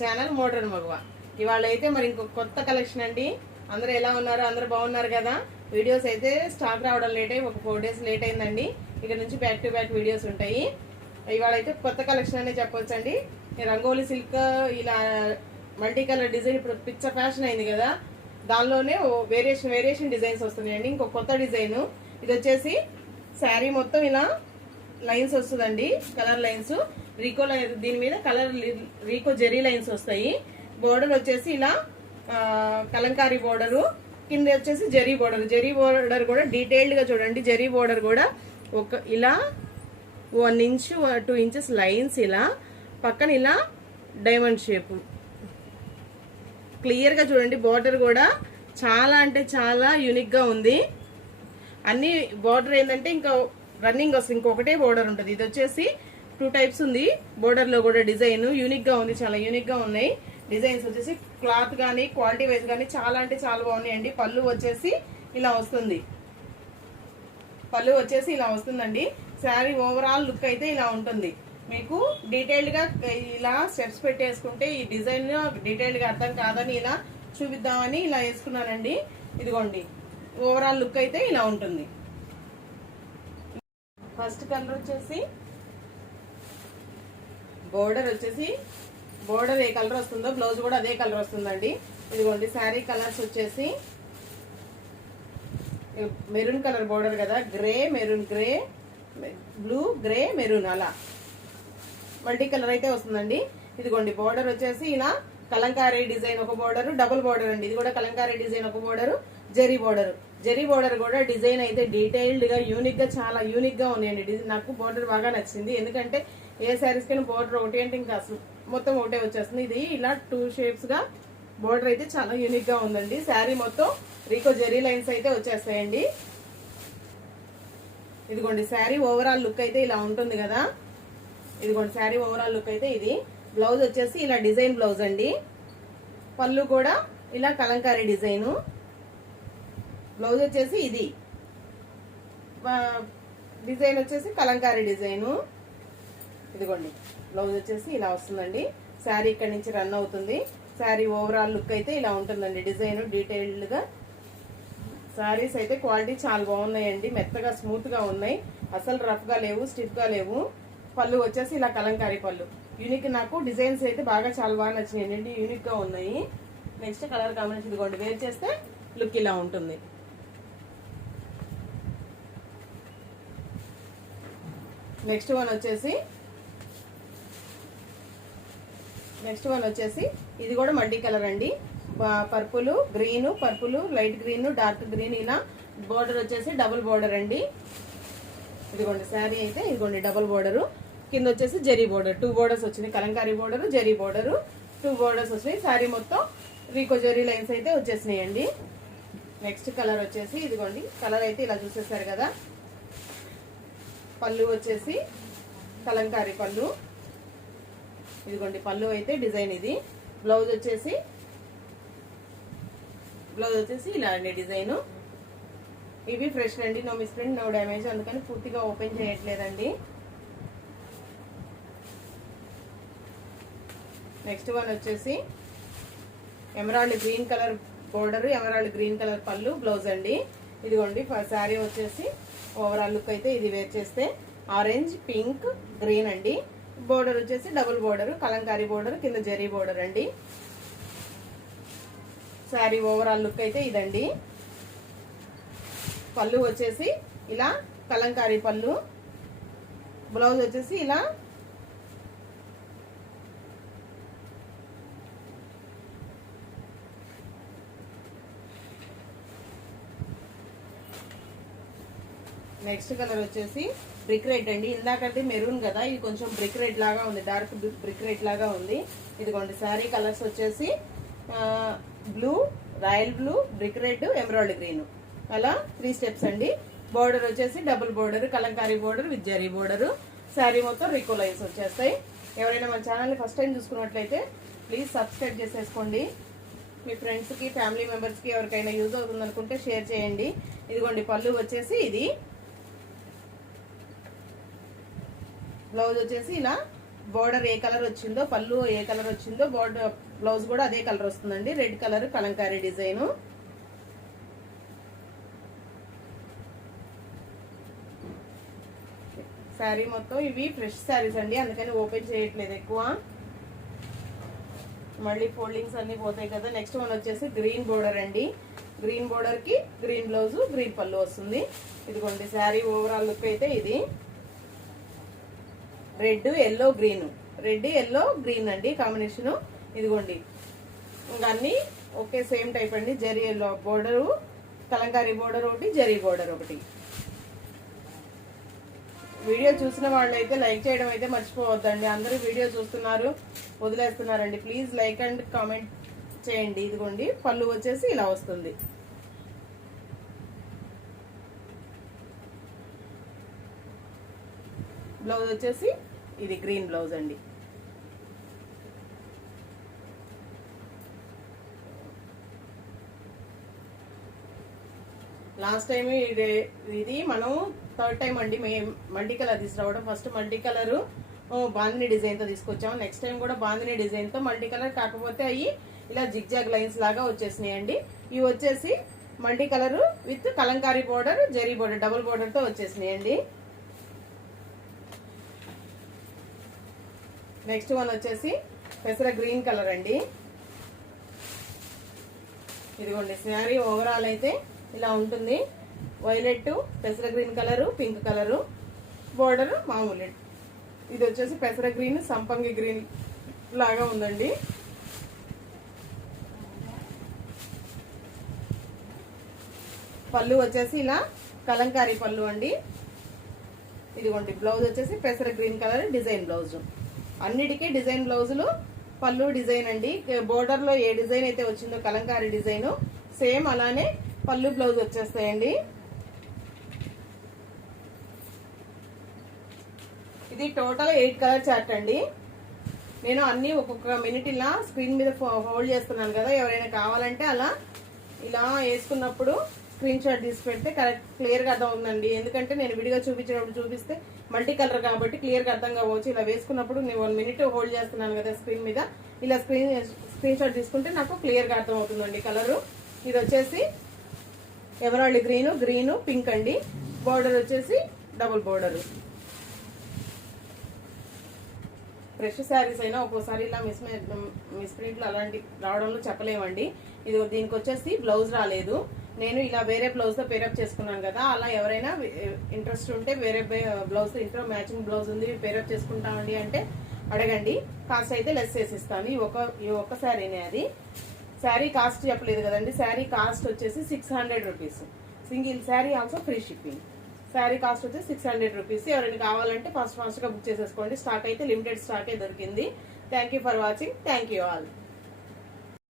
Channel modern మగువ. ఇవాళ అయితే మరి ఇంకొక కొత్త కలెక్షన్ అండి. అందరూ ఎలా ఉన్నారు? అందరూ బాగున్నారు కదా? వీడియోస్ అయితే స్టాక్ రావడం లేట్ అయ్యి ఒక ఫోర్ డేస్ లేట్ అయిందండి. ఇక్కడ నుంచి బ్యాక్ టు బ్యాక్ వీడియోస్ ఉంటాయి. ఇవాళ అయితే కొత్త కలెక్షన్ అనే చెప్పొచ్చు అండి రంగోలీ సిల్క్ ఇలా మల్టీ కలర్ డిజైన్ ఇప్పుడు పిచ్చ ఫ్యాషన్ అయింది కదా? దానిలోనే వేరియేషన్ వేరియేషన్ డిజైన్స్ వస్తున్నాయండి. ఇంకో కొత్త డిజైన్. ఇది వచ్చేసి శారీ మొత్తం ఇలా లైన్స్ వస్తుందండి. Colour lines. రీకో లై- దీని మీద కలర్ రీకో జెరీ లైన్స్ వస్తాయి. బోర్డర్ వచ్చేసి ఇలా కలంకారీ బోర్డరు కింద వచ్చేసి జెరీ బోర్డర్ జెరీ బోర్డర్ కూడా డీటెయిల్డ్గా చూడండి. జెరీ బోర్డర్ కూడా ఒక ఇలా one inch two inches lines ఇలా. పక్కన ఇలా డైమండ్ షేప్ క్లియర్గా చూడండి. బోర్డర్ కూడా చాలా అంటే చాలా యూనిక్గా ఉంది. అన్ని బోర్డర్ ఏంటంటే ఇంకా రన్నింగ్ వస్తుంది. ఇంకొకటే బోర్డర్ ఉంటుంది. ఇది వచ్చేసి టూ టైప్స్ ఉంది. బోర్డర్లో కూడా డిజైన్ యూనిక్గా ఉంది చాలా యూనిక్గా ఉన్నాయి. డిజైన్స్ వచ్చేసి క్లాత్ కానీ క్వాలిటీ వైజ్ కానీ చాలా అంటే చాలా బాగున్నాయండి. పళ్ళు వచ్చేసి ఇలా వస్తుంది. పళ్ళు వచ్చేసి ఇలా వస్తుందండి. శారీ ఓవరాల్ లుక్ అయితే ఇలా ఉంటుంది. మీకు డీటెయిల్డ్గా ఇలా స్టెప్స్ పెట్టేసుకుంటే ఈ డిజైన్ డీటెయిల్డ్గా అర్థం కాదని ఇలా చూపిద్దామని ఇలా వేసుకున్నానండి. ఇదిగోండి. ఓవరాల్ లుక్ అయితే ఇలా ఉంటుంది. ఫస్ట్ కలర్ వచ్చేసి బోర్డర్ వచ్చేసి బోర్డర్ ఏ కలర్ వస్తుందో బ్లౌజ్ కూడా అదే కలర్ వస్తుందండి. ఇదిగోండి శారీ కలర్స్ వచ్చేసి మెరూన్ కలర్ బోర్డర్ కదా grey maroon grey blue grey maroon అలా. మల్టీ కలర్ అయితే వస్తుందండి. ఇదిగోండి బోర్డర్ వచ్చేసి ఇలా కలంకారీ డిజైన్ ఒక బోర్డర్ డబుల్ బోర్డర్ అండి. ఇది కూడా కలంకారీ డిజైన్ ఒక border zari border. Zari border కూడా డిజైన్ అయితే డీటెయిల్డ్గా యూనిక్గా చాలా యూనిక్గా ఉన్నాయండి. డిజైన్ నాకు బోర్డర్ బాగా నచ్చింది. ఎందుకంటే ఏ శారీస్ కైనా బోర్డర్ ఒకటి అంటే ఇంకా అసలు మొత్తం ఒకటే వచ్చేస్తుంది. ఇది ఇలా టూ షేప్స్గా బోర్డర్ అయితే చాలా యూనిక్గా ఉందండి. శారీ మొత్తం రీకో జెరీ లైన్స్ అయితే వచ్చేస్తాయండి. ఇదిగోండి శారీ ఓవరాల్ లుక్ అయితే ఇలా ఉంటుంది కదా. ఇదిగోండి శారీ ఓవరాల్ లుక్ అయితే ఇది. బ్లౌజ్ వచ్చేసి ఇలా డిజైన్ బ్లౌజ్ అండి. పళ్ళు కూడా ఇలా కలంకారీ డిజైను బ్లౌజ్ వచ్చేసి ఇది. డిజైన్ వచ్చేసి కలంకారీ డిజైను ఇదిగోండి బ్లౌజ్ వచ్చేసి ఇలా వస్తుందండి. శారీ ఇక్కడ నుంచి రన్ అవుతుంది. శారీ ఓవరాల్ లుక్ అయితే ఇలా ఉంటుందండి. డిజైన్ డీటెయిల్డ్గా. శారీస్ అయితే క్వాలిటీ చాలా బాగున్నాయండి. మెత్తగా స్మూత్గా ఉన్నాయి. అసలు రఫ్గా లేవు స్టిఫ్గా లేవు. పళ్ళు వచ్చేసి ఇలా కలంకారీ పళ్ళు. యూనిక్ నాకు. డిజైన్స్ అయితే బాగా చాలా బాగా నచ్చినాయి అండి యూనిక్గా ఉన్నాయి. నెక్స్ట్ కలర్ కాంబినేషన్ ఇదిగోండి. వేర్ చేస్తే లుక్ ఇలా ఉంటుంది. నెక్స్ట్ వన్ వచ్చేసి నెక్స్ట్ వన్ వచ్చేసి ఇది కూడా మల్టీ కలర్ అండి. Purple green purple light green dark green ఇలా బోర్డర్ వచ్చేసి డబుల్ బోర్డర్ అండి. ఇదిగోండి శారీ అయితే ఇదిగోండి డబుల్ బోర్డర్. కింద వచ్చేసి జరీ బోర్డర్. టూ బోర్డర్స్ వచ్చినాయి Kalamkari border zari border. Two borders వచ్చినాయి శారీ మొత్తం రీకో జరీ లైన్స్ అయితే వచ్చేసినాయి అండి నెక్స్ట్ కలర్ వచ్చేసి ఇదిగోండి కలర్ అయితే ఇలా చూసేసారు కదా. పళ్ళు వచ్చేసి కలంకారీ పళ్ళు. ఇదిగోండి పళ్ళు అయితే డిజైన్ ఇది. బ్లౌజ్ వచ్చేసి బ్లౌజ్ వచ్చేసి ఇలా అండి డిజైన్. ఇవి ఫ్రెష్ అండి నో మిస్ప్రింట్ నో డ్యామేజ్. అందుకని పూర్తిగా ఓపెన్ చేయట్లేదండి. నెక్స్ట్ వన్ వచ్చేసి emerald green colour border emerald green colour పళ్ళు బ్లౌజ్ అండి. ఇదిగోండి శారీ వచ్చేసి ఓవరాల్ లుక్ అయితే ఇది వేర్ చేస్తే ఆరెంజ్ పింక్ గ్రీన్ అండి. బోర్డర్ వచ్చేసి డబుల్ బోర్డర్ కలంకారీ బోర్డర్ కింద జరీ బోర్డర్ అండి. శారీ ఓవరాల్ లుక్ అయితే ఇదండి. పళ్ళు వచ్చేసి ఇలా కలంకారీ పళ్ళు బ్లౌజ్ వచ్చేసి ఇలా నెక్స్ట్ కలర్ వచ్చేసి బ్రిక్ రెడ్ అండి. ఇందాకంటే మెరూన్ కదా ఇది కొంచెం బ్రిక్ రెడ్ లాగా ఉంది డార్క్ బ్రిక్ రెడ్ లాగా ఉంది. ఇదిగోండి శారీ కలర్స్ వచ్చేసి blue royal blue brick red emerald green. అలా త్రీ స్టెప్స్ అండి. బోర్డర్ వచ్చేసి double border kalamkari border with zari border. Sari మొత్తం రికో లైన్స్ వచ్చేస్తాయి. ఎవరైనా మన ఛానల్ని ఫస్ట్ టైం చూసుకున్నట్లయితే ప్లీజ్ సబ్స్క్రైబ్ చేసేసుకోండి. మీ ఫ్రెండ్స్కి ఫ్యామిలీ మెంబర్స్కి ఎవరికైనా యూజ్ అవుతుంది అనుకుంటే షేర్ చేయండి. ఇదిగోండి పళ్ళు వచ్చేసి ఇది బ్లౌజ్ వచ్చేసి ఇలా బోర్డర్ ఏ కలర్ వచ్చిందో పళ్ళు ఏ కలర్ వచ్చిందో బోర్డర్ బ్లౌజ్ కూడా అదే కలర్ వస్తుందండి. Red colour kalamkari design sari మొత్తం ఇవి ఫ్రెష్ శారీస్ అండి. అందుకని ఓపెన్ చేయట్లేదు ఎక్కువ. మళ్ళీ ఫోల్డింగ్స్ అన్ని పోతాయి కదా. నెక్స్ట్ వన్ వచ్చేసి గ్రీన్ బోర్డర్ అండి. గ్రీన్ బోర్డర్కి గ్రీన్ బ్లౌజ్ గ్రీన్ పళ్ళు వస్తుంది. ఇదిగోండి శారీ ఓవరాల్ లుక్ అయితే ఇది. Red yellow green. Red yellow green అండి కాంబినేషన్. ఇదిగోండి. ఇంకా అన్ని ఒకే సేమ్ టైప్ అండి. Zari yellow border kalamkari border ఒకటి జరీ బోర్డర్ ఒకటి. వీడియో చూసిన వాళ్ళైతే లైక్ చేయడం అయితే మర్చిపోవద్దండి. అందరూ వీడియో చూస్తున్నారు వదిలేస్తున్నారండి. ప్లీజ్ లైక్ అండ్ కామెంట్ చేయండి. ఇదిగోండి పళ్ళు వచ్చేసి ఇలా వస్తుంది. బ్లౌజ్ వచ్చేసి ఇది గ్రీన్ బ్లౌజ్ అండి. లాస్ట్ టైం ఇది ఇది మనం థర్డ్ టైం అండి మేము మల్టీ కలర్ తీసుకురావడం. ఫస్ట్ మల్టీ కలరు బాందిని డిజైన్తో తీసుకొచ్చాము. నెక్స్ట్ టైం కూడా బాందిని డిజైన్తో మల్టీ కలర్ కాకపోతే అవి ఇలా జిగ్జాగ్ లైన్స్ లాగా వచ్చేసినాయి అండి ఇవి వచ్చేసి multi colour with kalamkari border zari border double బోర్డర్తో వచ్చేసినాయి అండి నెక్స్ట్ వన్ వచ్చేసి పెసర గ్రీన్ కలర్ అండి. ఇదిగోండి శారీ ఓవరాల్ అయితే ఇలా ఉంటుంది. వైలెట్ పెసర green colour pink colour border మామూలు. ఇది వచ్చేసి పెసర గ్రీన్ సంపంగి గ్రీన్ లాగా ఉందండి. పళ్ళు వచ్చేసి ఇలా కలంకారీ పళ్ళు అండి. ఇదిగోండి బ్లౌజ్ వచ్చేసి పెసర గ్రీన్ కలర్ డిజైన్ బ్లౌజ్ అన్నిటికీ డిజైన్ బ్లౌజులు పళ్ళు డిజైన్ అండి. బోర్డర్లో ఏ డిజైన్ అయితే వచ్చిందో కలంకారీ డిజైన్ సేమ్ అలానే పళ్ళు బ్లౌజ్ వచ్చేస్తాయండి. ఇది టోటల్ ఎయిట్ కలర్ చార్ట్ అండి. నేను అన్ని ఒక్కొక్క మినిట్ ఇలా స్క్రీన్ మీద హోల్డ్ చేస్తున్నాను కదా ఎవరైనా కావాలంటే అలా ఇలా వేసుకున్నప్పుడు స్క్రీన్ షాట్ తీసి పెడితే కరెక్ట్ క్లియర్గా అర్థం అవుతుందండి ఎందుకంటే నేను విడిగా చూపించినప్పుడు చూపిస్తే మల్టీ కలర్ కాబట్టి క్లియర్గా అర్థం కావచ్చు. ఇలా వేసుకున్నప్పుడు నేను వన్ మినిట్ హోల్డ్ చేస్తున్నాను కదా స్క్రీన్ మీద. ఇలా స్క్రీన్ స్క్రీన్ షాట్ తీసుకుంటే నాకు క్లియర్గా అర్థం అవుతుందండి కలరు. ఇది వచ్చేసి ఎవరాళ్ళు గ్రీన్ గ్రీన్ పింక్ అండి. బార్డర్ వచ్చేసి డబుల్ బార్డర్. ఫ్రెష్ శారీస్ అయినా ఒక్కోసారి ఇలా మిస్ మిస్ ప్రింట్లు అలాంటి రావడంలో చెప్పలేమండి. ఇది దీనికి వచ్చేసి బ్లౌజ్ రాలేదు. నేను ఇలా వేరే బ్లౌజ్తో పేరప్ చేసుకున్నాను కదా అలా ఎవరైనా ఇంట్రెస్ట్ ఉంటే వేరే బ్లౌజ్ ఇంట్లో మ్యాచింగ్ బ్లౌజ్ ఉంది పేరప్ చేసుకుంటామండి అంటే అడగండి. కాస్ట్ అయితే లెస్ చేసిస్తాను. ఈ ఒక ఈ ఒక్క శారీనే అది. శారీ కాస్ట్ చెప్పలేదు కదండి. శారీ కాస్ట్ వచ్చేసి six hundred rupees single sari also free shipping sari cost వచ్చి సిక్స్ హండ్రెడ్ రూపీస్ ఎవరైనా కావాలంటే ఫస్ట్ ఫాస్ట్గా బుక్ చేసేసుకోండి. స్టాక్ అయితే లిమిటెడ్ స్టాకే దొరికింది. Thank for watching thank you all